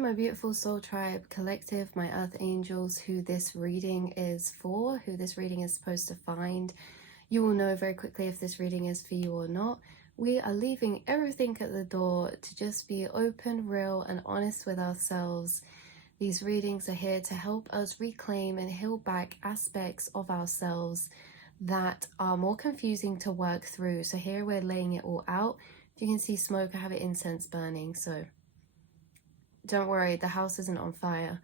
My beautiful soul tribe collective, my earth angels, who this reading is for, who this reading is supposed to find. You will know very quickly if this reading is for you or not. We are leaving everything at the door to just be open, real, and honest with ourselves. These readings are here to help us reclaim and heal back aspects of ourselves that are more confusing to work through. So here we're laying it all out. If you can see smoke, I have an incense burning, so don't worry, the house isn't on fire.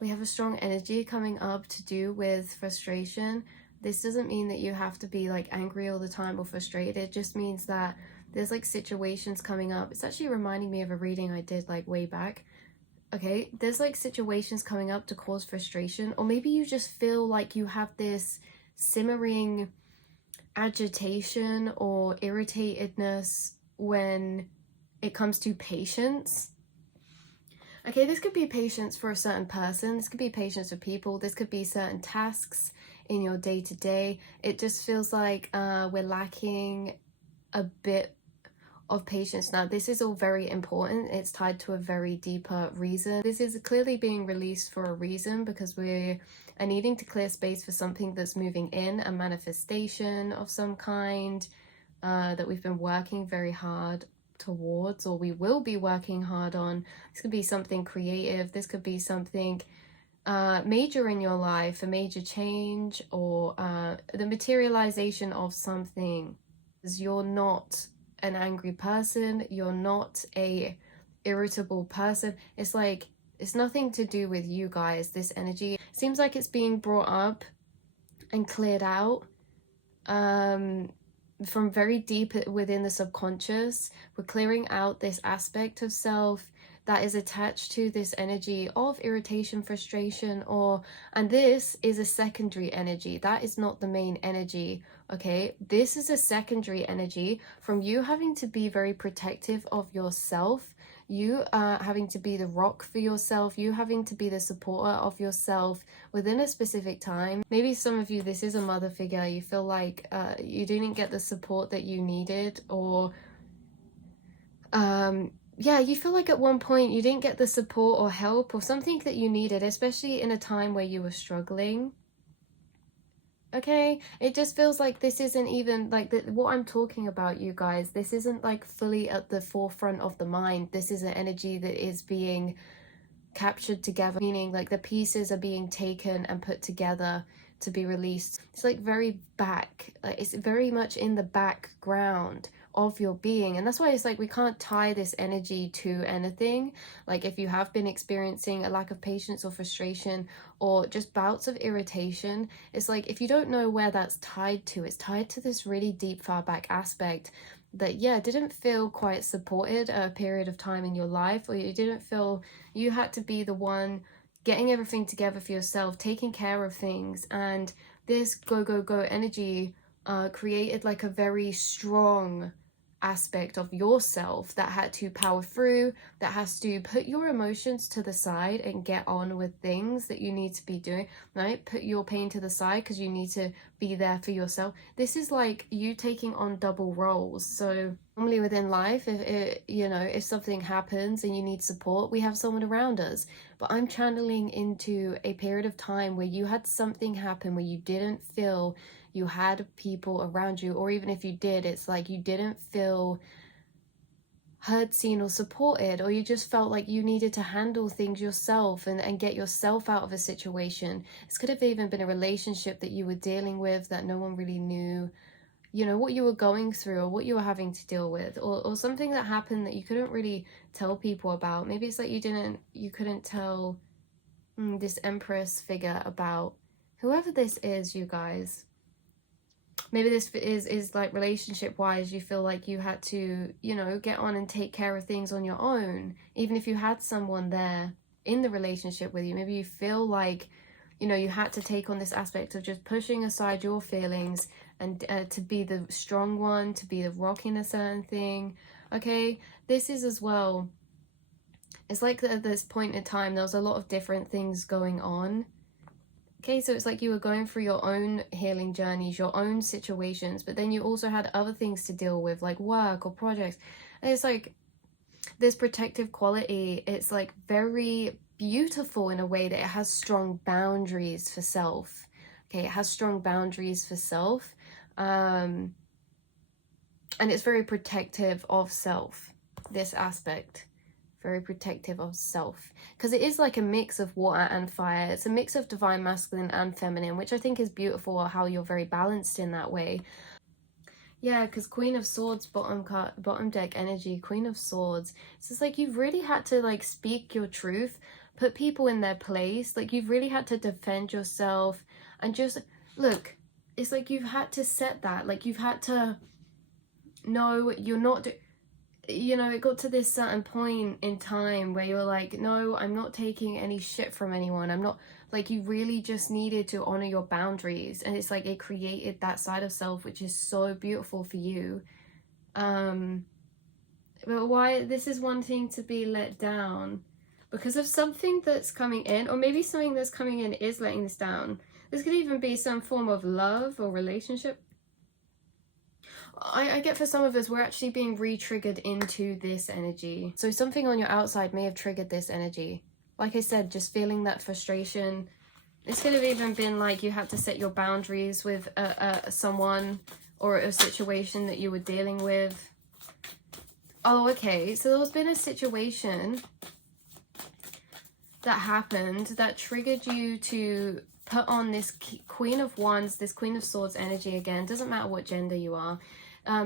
We have a strong energy coming up to do with frustration. This doesn't mean that you have to be like angry all the time or frustrated. It just means that there's like situations coming up. It's actually reminding me of a reading I did like way back. Okay, there's like situations coming up to cause frustration, or maybe you just feel like you have this simmering agitation or irritatedness when it comes to patience. Okay, this could be patience for a certain person, this could be patience for people, this could be certain tasks in your day-to-day. It just feels like we're lacking a bit of patience. Now, this is all very important. It's tied to a very deeper reason. This is clearly being released for a reason, because we are needing to clear space for something that's moving in, a manifestation of some kind that we've been working very hard towards, or we will be working hard on. This could be something creative. This could be something major in your life, a major change, or the materialization of something. You're not an angry person, you're not a irritable person. It's like, it's nothing to do with you guys. This energy seems like it's being brought up and cleared out from very deep within the subconscious. We're clearing out this aspect of self that is attached to this energy of irritation, frustration, and this is a secondary energy. That is not the main energy, okay? This is a secondary energy from you having to be very protective of yourself, you having to be the rock for yourself, you having to be the supporter of yourself within a specific time. Maybe some of you, this is a mother figure. You feel like you didn't get the support that you needed, or yeah, you feel like at one point you didn't get the support or help or something that you needed, especially in a time where you were struggling. Okay, it just feels like this isn't even like what I'm talking about, you guys. This isn't like fully at the forefront of the mind. This is an energy that is being captured together, meaning like the pieces are being taken and put together to be released. It's like very back, like it's very much in the background of your being, and that's why it's like we can't tie this energy to anything. Like if you have been experiencing a lack of patience or frustration or just bouts of irritation, it's like if you don't know where that's tied to, it's tied to this really deep, far back aspect that, yeah, didn't feel quite supported a period of time in your life, or you didn't feel you had to be the one getting everything together for yourself, taking care of things. And this go go go energy created like a very strong aspect of yourself that had to power through, that has to put your emotions to the side and get on with things that you need to be doing, right? Put your pain to the side because you need to be there for yourself. This is like you taking on double roles. So normally within life, if something happens and you need support, we have someone around us. But I'm channeling into a period of time where you had something happen where you didn't feel you had people around you, or even if you did, it's like you didn't feel heard, seen, or supported, or you just felt like you needed to handle things yourself and get yourself out of a situation. This could have even been a relationship that you were dealing with that no one really knew, what you were going through or what you were having to deal with, or something that happened that you couldn't really tell people about. Maybe it's like you couldn't tell this Empress figure about. Whoever this is, you guys, maybe this is like relationship wise, you feel like you had to get on and take care of things on your own, even if you had someone there in the relationship with you. Maybe you feel like you had to take on this aspect of just pushing aside your feelings and to be the strong one, to be the rock in a certain thing. Okay, this is as well, it's like at this point in time there was a lot of different things going on, Okay, so it's like you were going through your own healing journeys, your own situations, but then you also had other things to deal with, like work or projects. And it's like this protective quality, it's like very beautiful in a way that it has strong boundaries for self. Okay, it has strong boundaries for self. And it's very protective of self, this aspect. Very protective of self, because it is like a mix of water and fire. It's a mix of divine masculine and feminine, which I think is beautiful, how you're very balanced in that way. Yeah, because Queen of Swords, bottom deck energy, Queen of Swords. It's just like you've really had to like speak your truth, put people in their place. Like you've really had to defend yourself and just look. It's like you've had to set that. Like you've had to know you're not. You know, it got to this certain point in time where you're like, no, I'm not taking any shit from anyone. I'm not, like, you really just needed to honor your boundaries. And it's like it created that side of self, which is so beautiful for you. But why this is wanting to be let down because of something that's coming in, or maybe something that's coming in is letting this down. This could even be some form of love or relationship. I get for some of us, we're actually being re-triggered into this energy. So something on your outside may have triggered this energy. Like I said, just feeling that frustration. This could have even been like you had to set your boundaries with someone or a situation that you were dealing with. Oh, okay. So there's been a situation that happened that triggered you to put on this Queen of Wands, this Queen of Swords energy again. Doesn't matter what gender you are.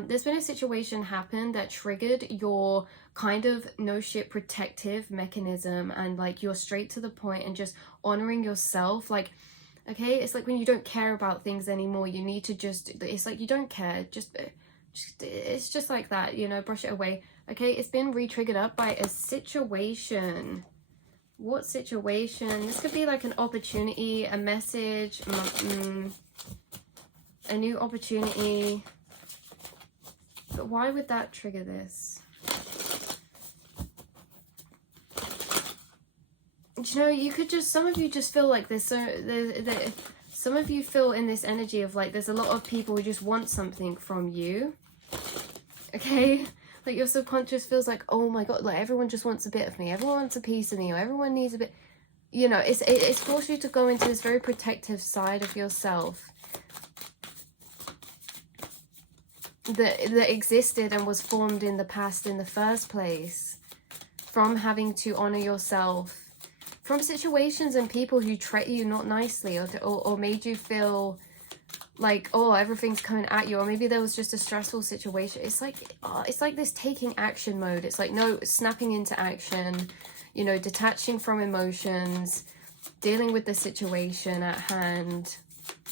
There's been a situation happen that triggered your kind of no shit protective mechanism, and like you're straight to the point and just honoring yourself. Like, okay, it's like when you don't care about things anymore, you need to just, it's like you don't care, just it's just like that, you know, brush it away. Okay, it's been re-triggered up by a situation. What situation? This could be like an opportunity, a message, a new opportunity. But why would that trigger this? You know, you could just, some of you just feel like this. So some of you feel in this energy of like there's a lot of people who just want something from you. Okay? Like your subconscious feels like, oh my god, like everyone just wants a bit of me. Everyone wants a piece of me, or everyone needs a bit. You know, it's forced you to go into this very protective side of yourself that existed and was formed in the past in the first place, from having to honor yourself, from situations and people who treat you not nicely, or made you feel like, oh, everything's coming at you, or maybe there was just a stressful situation. It's like this taking action mode. It's like, no, snapping into action, you know, detaching from emotions, dealing with the situation at hand.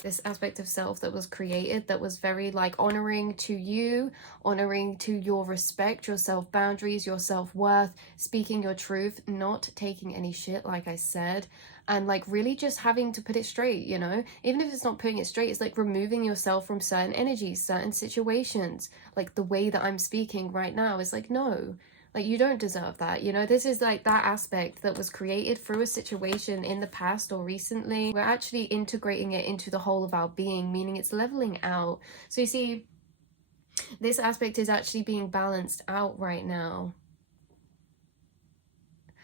This aspect of self that was created, that was very like honoring to you, honoring to your respect, your self boundaries, your self-worth, speaking your truth, not taking any shit, like I said, and like really just having to put it straight, you know, even if it's not putting it straight, it's like removing yourself from certain energies, certain situations. Like the way that I'm speaking right now is like, no, like you don't deserve that, you know. This is like that aspect that was created through a situation in the past or recently. We're actually integrating it into the whole of our being, meaning it's leveling out. So you see, this aspect is actually being balanced out right now.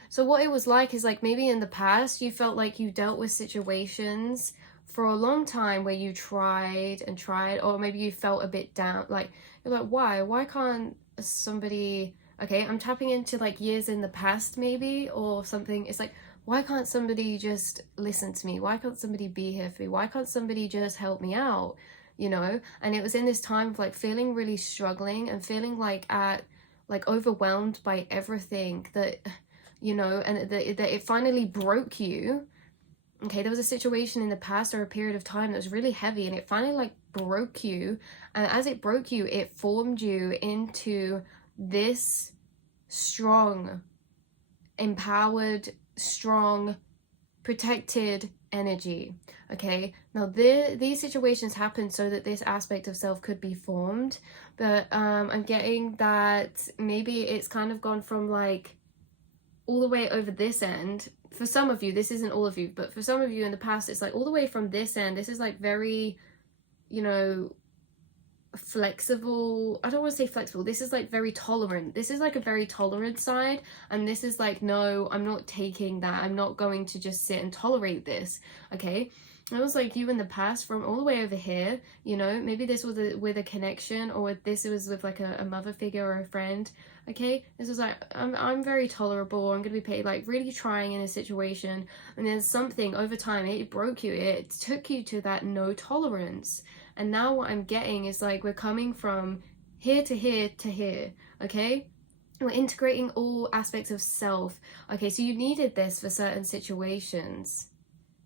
So what it was like is like maybe in the past you felt like you dealt with situations for a long time where you tried and tried, or maybe you felt a bit down, like you're like, why can't somebody, okay, I'm tapping into like years in the past maybe, or something. It's like, why can't somebody just listen to me? Why can't somebody be here for me? Why can't somebody just help me out? You know? And it was in this time of like feeling really struggling and feeling like overwhelmed by everything that, you know, and that it finally broke you. Okay, there was a situation in the past or a period of time that was really heavy, and it finally like broke you. And as it broke you, it formed you into this strong, empowered, strong, protected energy. Okay, now these situations happen so that this aspect of self could be formed, but I'm getting that maybe it's kind of gone from like all the way over this end for some of you, this isn't all of you, but for some of you in the past, it's like all the way from this end, this is like very, you know, flexible. I don't want to say flexible, this is like very tolerant. This is like a very tolerant side, and this is like, no, I'm not taking that. I'm not going to just sit and tolerate this. Okay, it was like you in the past from all the way over here, you know, maybe this was with a connection, or this was with like a mother figure or a friend. Okay, this was like, I'm very tolerable, I'm gonna be paid, like really trying in a situation, and then something over time, it broke you, it took you to that no tolerance. And now what I'm getting is like, we're coming from here to here to here. Okay, we're integrating all aspects of self. Okay, so you needed this for certain situations.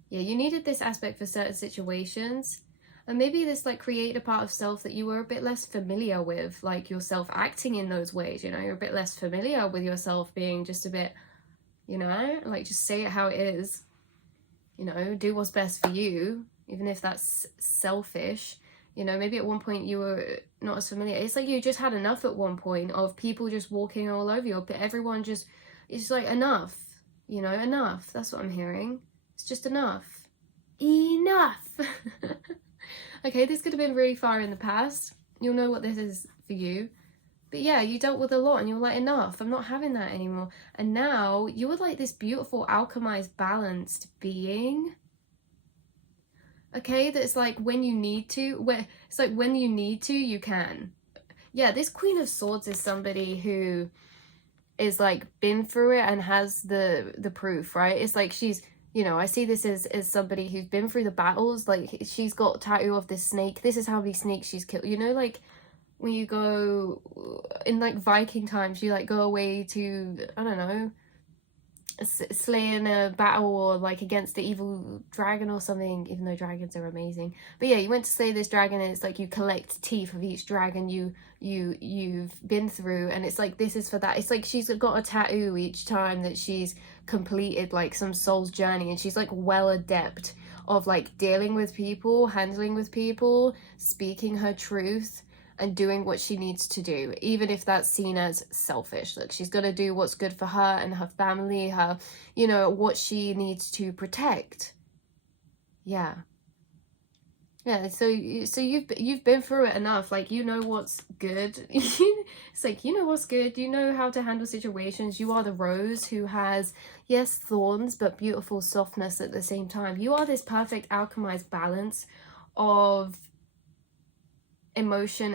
Yeah, you needed this aspect for certain situations. And maybe this like created a part of self that you were a bit less familiar with, like yourself acting in those ways, you know, you're a bit less familiar with yourself being just a bit, you know, like just say it how it is, you know, do what's best for you, even if that's selfish. You know, maybe at one point you were not as familiar. It's like you just had enough at one point of people just walking all over you, but everyone just, it's like enough, you know, enough. That's what I'm hearing. It's just enough. Enough. Okay, this could have been really far in the past. You'll know what this is for you. But yeah, you dealt with a lot and you were like, enough, I'm not having that anymore. And now you were like this beautiful, alchemized, balanced being. Okay, that's like when you need to, where it's like when you need to, you can. Yeah, this Queen of Swords is somebody who is like been through it and has the proof, right? It's like she's, you know, I see this as somebody who's been through the battles. Like she's got a tattoo of this snake. This is how many snakes she's killed. You know, like when you go in like Viking times, you like go away to, I don't know, slaying a battle or like against the evil dragon or something, even though dragons are amazing. But yeah, you went to slay this dragon, and it's like you collect teeth of each dragon you've been through, and it's like this is for that. It's like she's got a tattoo each time that she's completed like some soul's journey, and she's like well adept of like dealing with people, handling with people, speaking her truth, and doing what she needs to do, even if that's seen as selfish. Like she's gonna do what's good for her and her family, her, you know, what she needs to protect. Yeah. Yeah, so you've been through it enough. Like, you know what's good. It's like, you know what's good. You know how to handle situations. You are the rose who has, yes, thorns, but beautiful softness at the same time. You are this perfect alchemized balance of emotion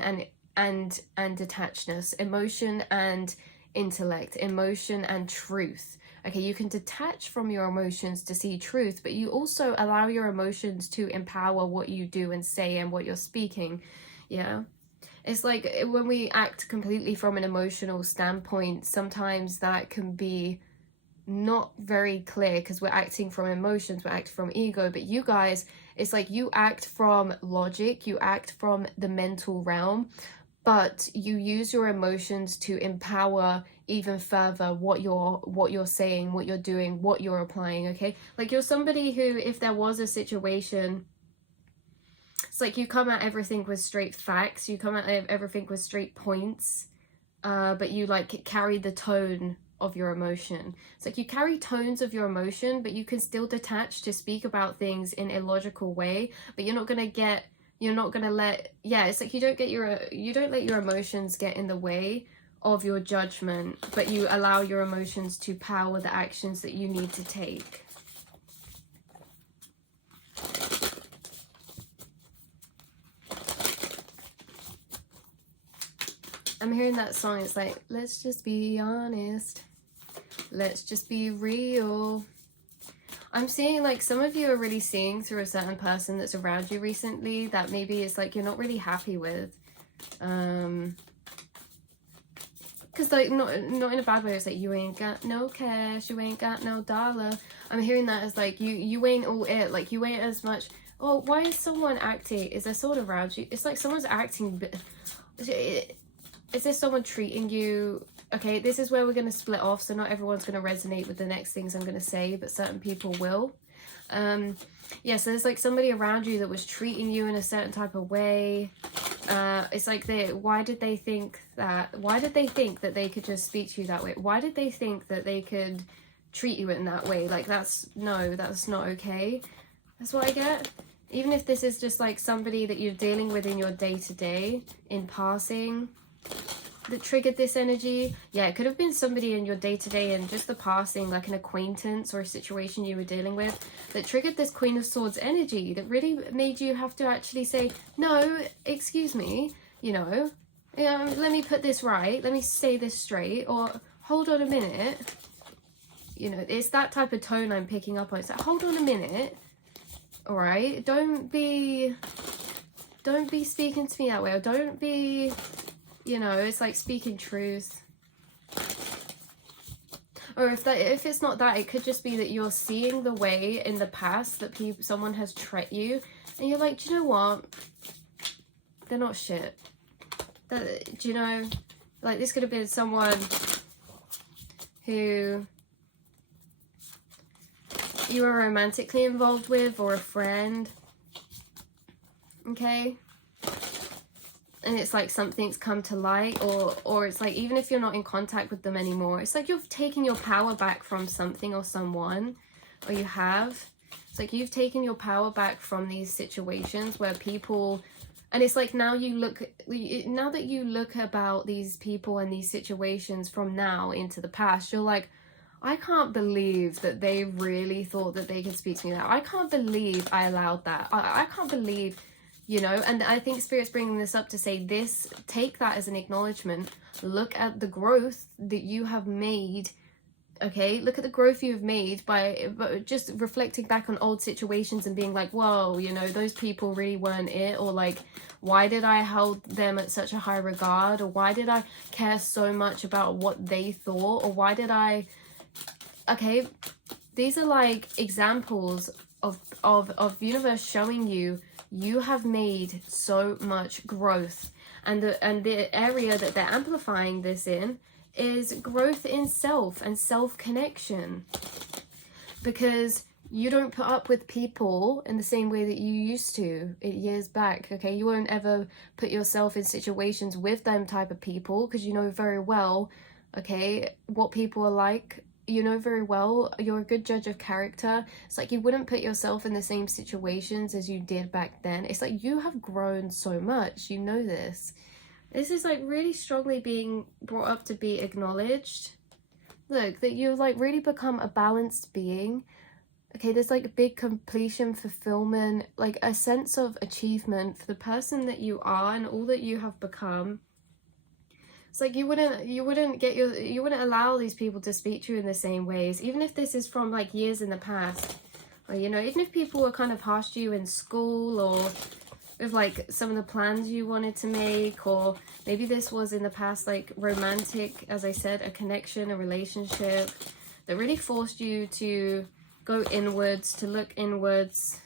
and detachedness, emotion and intellect, emotion and truth. Okay, you can detach from your emotions to see truth, but you also allow your emotions to empower what you do and say and what you're speaking. Yeah, it's like when we act completely from an emotional standpoint, sometimes that can be not very clear because we're acting from emotions, we're acting from ego. But you guys, it's like you act from logic, you act from the mental realm, but you use your emotions to empower even further what you're saying, what you're doing, what you're applying. Okay, like you're somebody who, if there was a situation, it's like you come at everything with straight facts, you come at everything with straight points, but you like carry the tone of your emotion. It's like you carry tones of your emotion, but you can still detach to speak about things in a logical way, but you're not gonna let, yeah, it's like you don't let your emotions get in the way of your judgment, but you allow your emotions to power the actions that you need to take. I'm hearing that song, it's like, let's just be honest, let's just be real. I'm seeing like some of you are really seeing through a certain person that's around you recently that maybe it's like you're not really happy with. Because like not in a bad way, it's like you ain't got no cash, you ain't got no dollar. I'm hearing that as like you ain't all it, like you ain't as much. Oh, why is someone acting? Is there someone around you? It's like someone's acting. Is there someone treating you? Okay, this is where we're going to split off, so not everyone's going to resonate with the next things I'm going to say, but certain people will. Yeah, so there's like somebody around you that was treating you in a certain type of way. It's like why did they think that they could just speak to you that way? Why did they think that they could treat you in that way. Like, that's not okay. That's what I get. Even if this is just like somebody that you're dealing with in your day-to-day, in passing, that triggered this energy. Yeah, it could have been somebody in your day-to-day and just the passing, like an acquaintance or a situation you were dealing with, that triggered this Queen of Swords energy, that really made you have to actually say, no, excuse me, you know, let me put this right, let me say this straight, or hold on a minute. You know, it's that type of tone I'm picking up on. It's like, hold on a minute, all right? Don't be speaking to me that way, or don't be, you know, it's like speaking truth. Or if it's not that, it could just be that you're seeing the way in the past that someone has treated you, and you're like, do you know what? They're not shit. Do you know? Like, this could have been someone who you were romantically involved with, or a friend. Okay? And it's like something's come to light, or it's like, even if you're not in contact with them anymore, it's like you've taken your power back from something or someone, or you have. It's like you've taken your power back from these situations where people, and it's like now that you look about these people and these situations from now into the past, you're like, I can't believe that they really thought that they could speak to me that. I can't believe I allowed that. I can't believe, you know. And I think Spirit's bringing this up to say this, take that as an acknowledgement. Look at the growth that you have made. Okay, look at the growth you've made by just reflecting back on old situations and being like, whoa, you know, those people really weren't it. Or like, why did I hold them at such a high regard? Or why did I care so much about what they thought? Or why did I... Okay, these are like examples of universe showing you have made so much growth, and the area that they're amplifying this in is growth in self and self-connection, because you don't put up with people in the same way that you used to years back. Okay, you won't ever put yourself in situations with them type of people, because you know very well, okay, what people are like. You know very well, you're a good judge of character. It's like you wouldn't put yourself in the same situations as you did back then. It's like you have grown so much, you know this. This is like really strongly being brought up to be acknowledged. Look, that you've like really become a balanced being. Okay, there's like a big completion, fulfillment, like a sense of achievement for the person that you are and all that you have become. It's like you wouldn't allow these people to speak to you in the same ways, even if this is from like years in the past, or you know, even if people were kind of harsh to you in school, or with like some of the plans you wanted to make, or maybe this was in the past like romantic, as I said, a connection, a relationship that really forced you to go inwards, to look inwards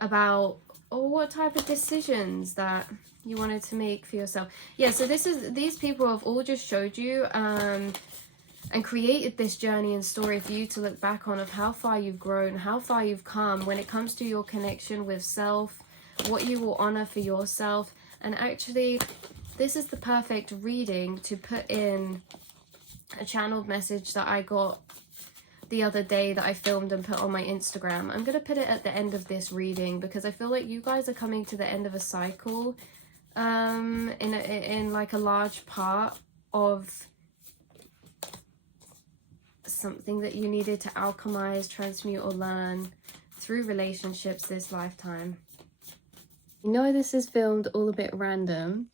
about what type of decisions that you wanted to make for yourself. Yeah, so these people have all just showed you and created this journey and story for you to look back on, of how far you've grown, how far you've come when it comes to your connection with self, what you will honor for yourself. And actually, this is the perfect reading to put in a channeled message that I got the other day that I filmed and put on my Instagram. I'm going to put it at the end of this reading, because I feel like you guys are coming to the end of a cycle in like a large part of something that you needed to alchemize, transmute, or learn through relationships this lifetime. You know, this is filmed all a bit random,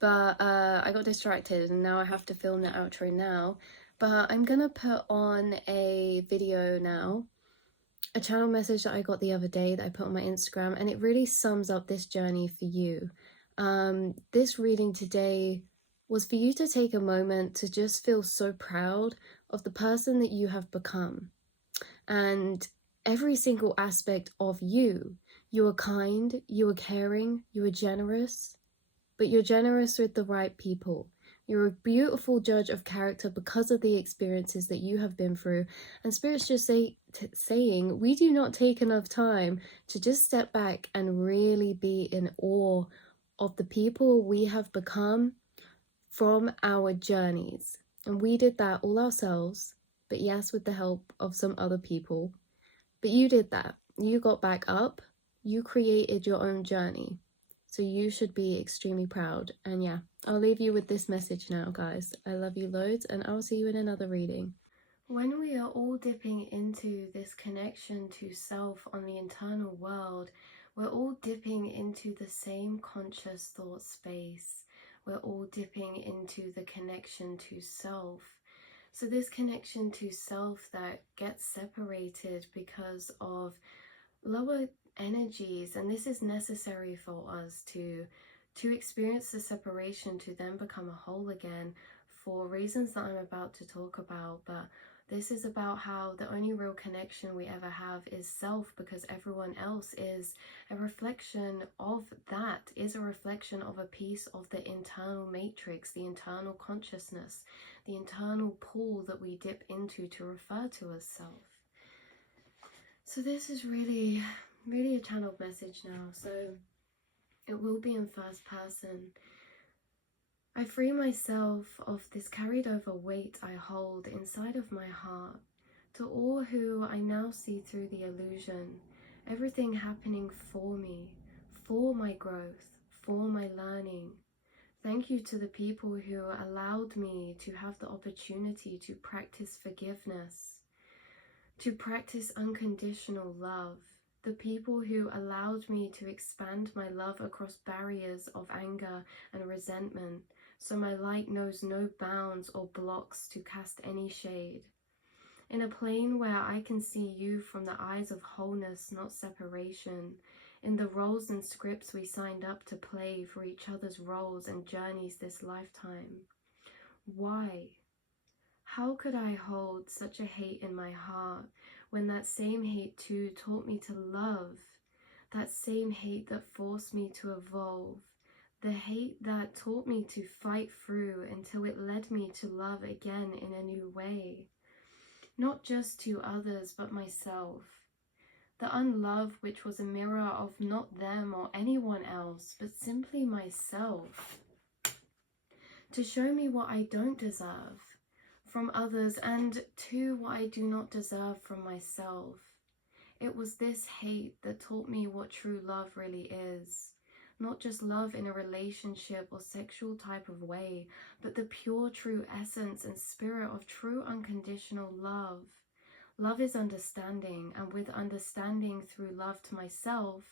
but I got distracted and now I have to film the outro now. But I'm gonna put on a video now, a channel message that I got the other day that I put on my Instagram, and it really sums up this journey for you. This reading today was for you to take a moment to just feel so proud of the person that you have become, and every single aspect of you. You are kind, you are caring, you are generous, but you're generous with the right people. You're a beautiful judge of character because of the experiences that you have been through. And Spirit's just saying, we do not take enough time to just step back and really be in awe of the people we have become from our journeys. And we did that all ourselves. but yes, with the help of some other people. But you did that. You got back up. You created your own journey. So you should be extremely proud. And yeah, I'll leave you with this message now, guys. I love you loads, and I'll see you in another reading. When we are all dipping into this connection to self on the internal world, we're all dipping into the same conscious thought space. We're all dipping into the connection to self. So this connection to self that gets separated because of lower energies, and this is necessary for us to experience the separation, to then become a whole again, for reasons that I'm about to talk about. But this is about how the only real connection we ever have is self, because everyone else is a reflection of that, is a reflection of a piece of the internal matrix, the internal consciousness, the internal pool that we dip into to refer to as self. So this is really a channeled message now, so it will be in first person. I free myself of this carried over weight I hold inside of my heart. To all who I now see through the illusion, everything happening for me, for my growth, for my learning. Thank you to the people who allowed me to have the opportunity to practice forgiveness, to practice unconditional love, the people who allowed me to expand my love across barriers of anger and resentment, so my light knows no bounds or blocks to cast any shade. In a plane where I can see you from the eyes of wholeness, not separation, in the roles and scripts we signed up to play for each other's roles and journeys this lifetime. Why? How could I hold such a hate in my heart when that same hate too taught me to love? That same hate that forced me to evolve. The hate that taught me to fight through until it led me to love again in a new way. Not just to others, but myself. The unlove which was a mirror of not them or anyone else, but simply myself. To show me what I don't deserve from others, and to what I do not deserve from myself. It was this hate that taught me what true love really is. Not just love in a relationship or sexual type of way, but the pure true essence and spirit of true unconditional love. Love is understanding, and with understanding through love to myself,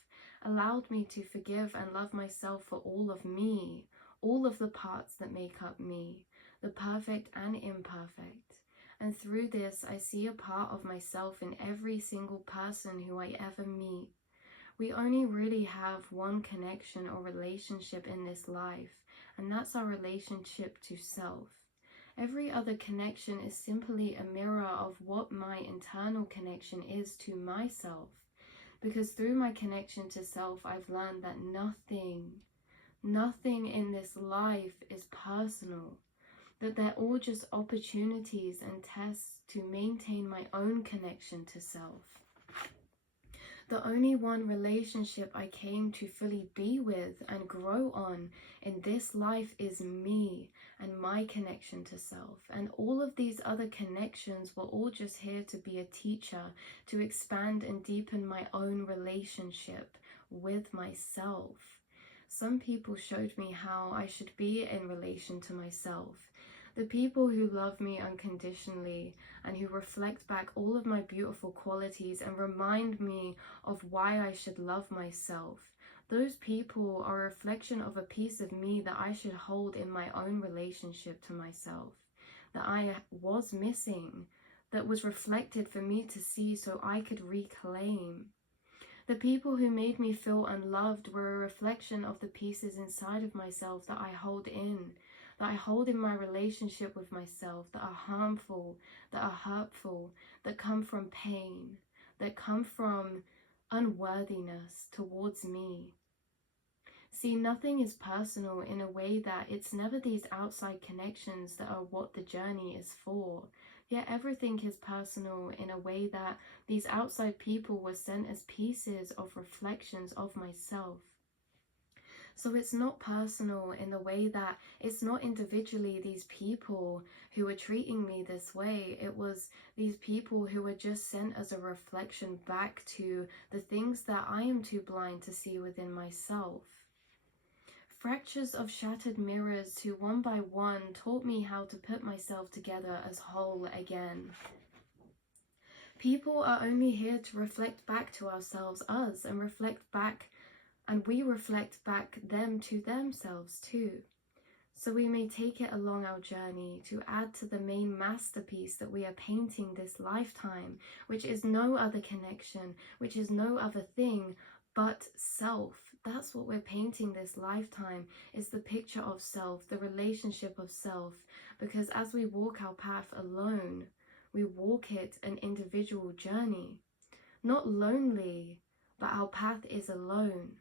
allowed me to forgive and love myself for all of me, all of the parts that make up me, the perfect and imperfect. And through this, I see a part of myself in every single person who I ever meet. We only really have one connection or relationship in this life, and that's our relationship to self. Every other connection is simply a mirror of what my internal connection is to myself. Because through my connection to self, I've learned that nothing in this life is personal. That they're all just opportunities and tests to maintain my own connection to self. The only one relationship I came to fully be with and grow on in this life is me and my connection to self. And all of these other connections were all just here to be a teacher, to expand and deepen my own relationship with myself. Some people showed me how I should be in relation to myself. The people who love me unconditionally and who reflect back all of my beautiful qualities and remind me of why I should love myself. Those people are a reflection of a piece of me that I should hold in my own relationship to myself, that I was missing, that was reflected for me to see so I could reclaim. The people who made me feel unloved were a reflection of the pieces inside of myself that I hold in my relationship with myself, that are harmful, that are hurtful, that come from pain, that come from unworthiness towards me. See, nothing is personal in a way that it's never these outside connections that are what the journey is for. Yet everything is personal in a way that these outside people were sent as pieces of reflections of myself. So it's not personal in the way that it's not individually these people who were treating me this way. It was these people who were just sent as a reflection back to the things that I am too blind to see within myself. Fractures of shattered mirrors who one by one taught me how to put myself together as whole again. People are only here to reflect back to ourselves, us, and reflect back, and we reflect back them to themselves too. So we may take it along our journey to add to the main masterpiece that we are painting this lifetime, which is no other connection, which is no other thing but self. That's what we're painting this lifetime, is the picture of self, the relationship of self. Because as we walk our path alone, we walk it an individual journey. Not lonely, but our path is alone.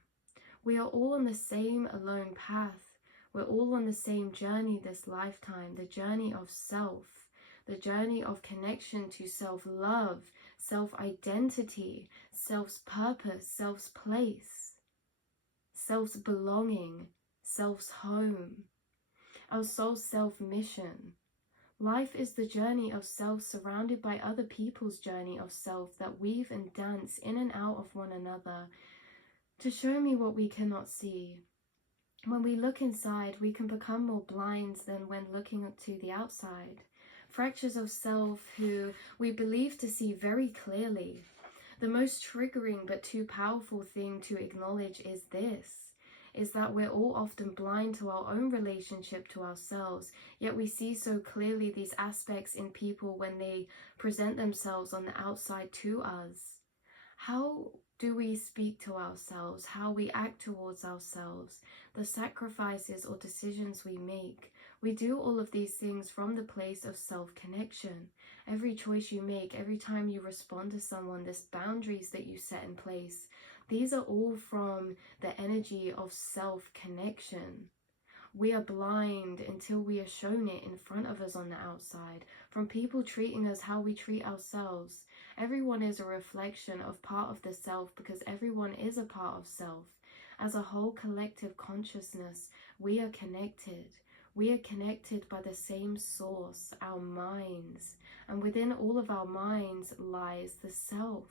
We are all on the same alone path. We're all on the same journey this lifetime, the journey of self, the journey of connection to self-love, self-identity, self's purpose, self's place, self's belonging, self's home, our soul's self-mission. Life is the journey of self surrounded by other people's journey of self that weave and dance in and out of one another to show me what we cannot see. When we look inside, we can become more blind than when looking to the outside. Fractures of self who we believe to see very clearly. The most triggering but too powerful thing to acknowledge is this, is that we're all often blind to our own relationship to ourselves, yet we see so clearly these aspects in people when they present themselves on the outside to us. How do we speak to ourselves, how we act towards ourselves, the sacrifices or decisions we make? We do all of these things from the place of self-connection. Every choice you make, every time you respond to someone, this boundaries that you set in place, these are all from the energy of self-connection. We are blind until we are shown it in front of us on the outside, from people treating us how we treat ourselves. Everyone is a reflection of part of the self because everyone is a part of self. As a whole collective consciousness, we are connected. We are connected by the same source, our minds. And within all of our minds lies the self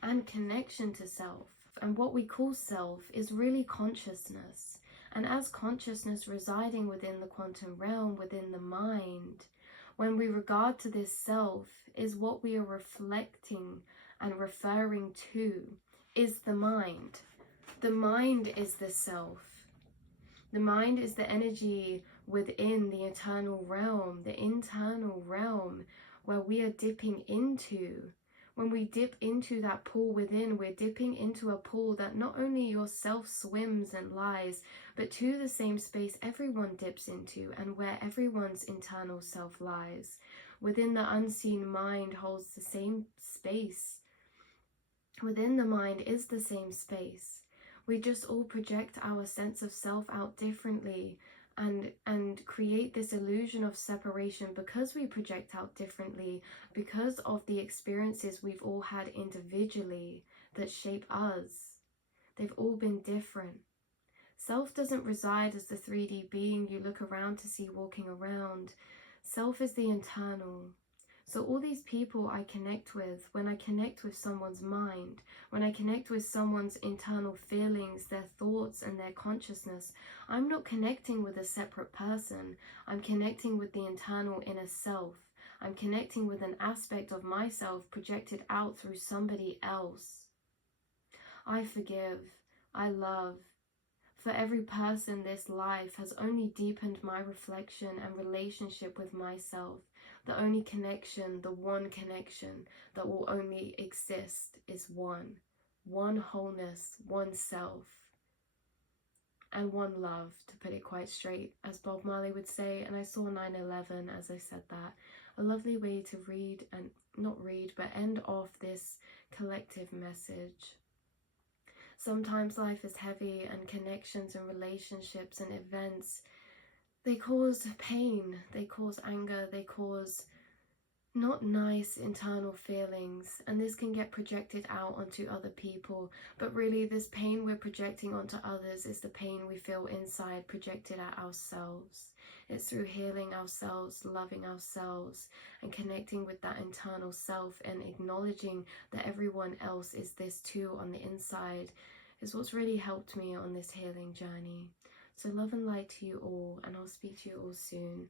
and connection to self. And what we call self is really consciousness. And as consciousness residing within the quantum realm, within the mind, when we regard to this self, is what we are reflecting and referring to, is the mind. The mind is the self. The mind is the energy within the eternal realm, the internal realm, where we are dipping into. When we dip into that pool within, we're dipping into a pool that not only yourself swims and lies, but to the same space everyone dips into and where everyone's internal self lies. Within the unseen mind holds the same space. Within the mind is the same space. We just all project our sense of self out differently and create this illusion of separation because we project out differently, because of the experiences we've all had individually that shape us. They've all been different. Self doesn't reside as the 3D being you look around to see walking around. Self is the internal. So all these people I connect with, when I connect with someone's mind, when I connect with someone's internal feelings, their thoughts and their consciousness, I'm not connecting with a separate person. I'm connecting with the internal inner self. I'm connecting with an aspect of myself projected out through somebody else. I forgive. I love. For every person, this life has only deepened my reflection and relationship with myself. The only connection, the one connection that will only exist is one. One wholeness, one self, and one love, to put it quite straight, as Bob Marley would say. And I saw 9/11 as I said that. A lovely way to read, and not read, but end off this collective message. Sometimes life is heavy and connections and relationships and events, they cause pain, they cause anger, they cause not nice internal feelings, and this can get projected out onto other people, but really this pain we're projecting onto others is the pain we feel inside projected at ourselves. It's through healing ourselves, loving ourselves, and connecting with that internal self and acknowledging that everyone else is this too on the inside is what's really helped me on this healing journey. So love and light to you all, and I'll speak to you all soon.